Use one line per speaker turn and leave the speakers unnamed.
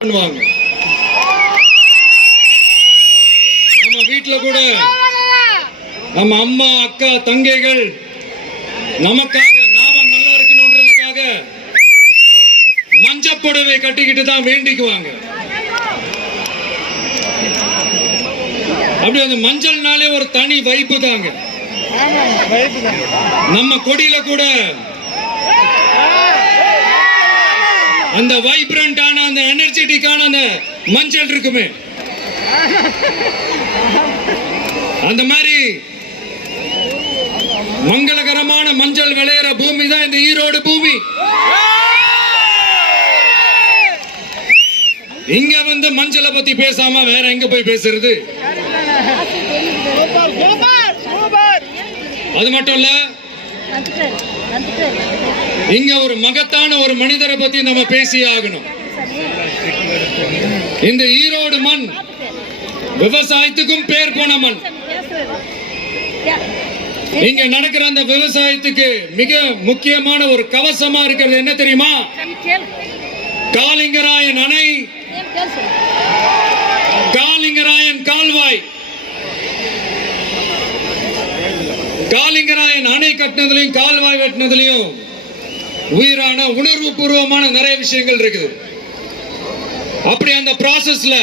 பண்ணுவாங்க நம்ம வீட்டுல கூட நம்ம அம்மா அக்கா தங்கைகள் நமக்காக நாம நல்லா இருக்கணும்ன்றதுக்காக மஞ்சள் புடவை கட்டிக்கிட்டு தான் வேண்டிக்குவாங்க. அப்படி அந்த மஞ்சள்னாலே ஒரு தனி வைப்பு தாங்க நம்ம கொடியில கூட அந்த வைப்ரண்டான அந்த எனர்ஜெட்டிக்கான அந்த மஞ்சள் இருக்குமே. அந்த மாதிரி மங்களகரமான மஞ்சள் விளையிற பூமி தான் இந்த ஈரோடு பூமி. இங்க வந்து மஞ்சளை பத்தி பேசாம வேற எங்க போய் பேசுறது? அது மட்டும் இல்ல இங்க ஒரு மகத்தான ஒரு மனிதரை பத்தி நம்ம பேசி ஆகணும். இந்த ஈரோடு மண் விவசாயத்துக்கும் பேர் போன மண். இங்க நடக்கிற அந்த விவசாயத்துக்கு மிக முக்கியமான ஒரு கவசமா இருக்கிறது என்ன தெரியுமா? காலிங்கராயன் அணை. காலிங்கராயன் கால்வாய். காலிங்கராயன் அணை கட்டினதுலையும் கால்வாய் வெட்டினதுலையும் உயிரான உணர்வு பூர்வமான நிறைய விஷயங்கள் இருக்குது. அப்படி அந்த ப்ராசஸ்ல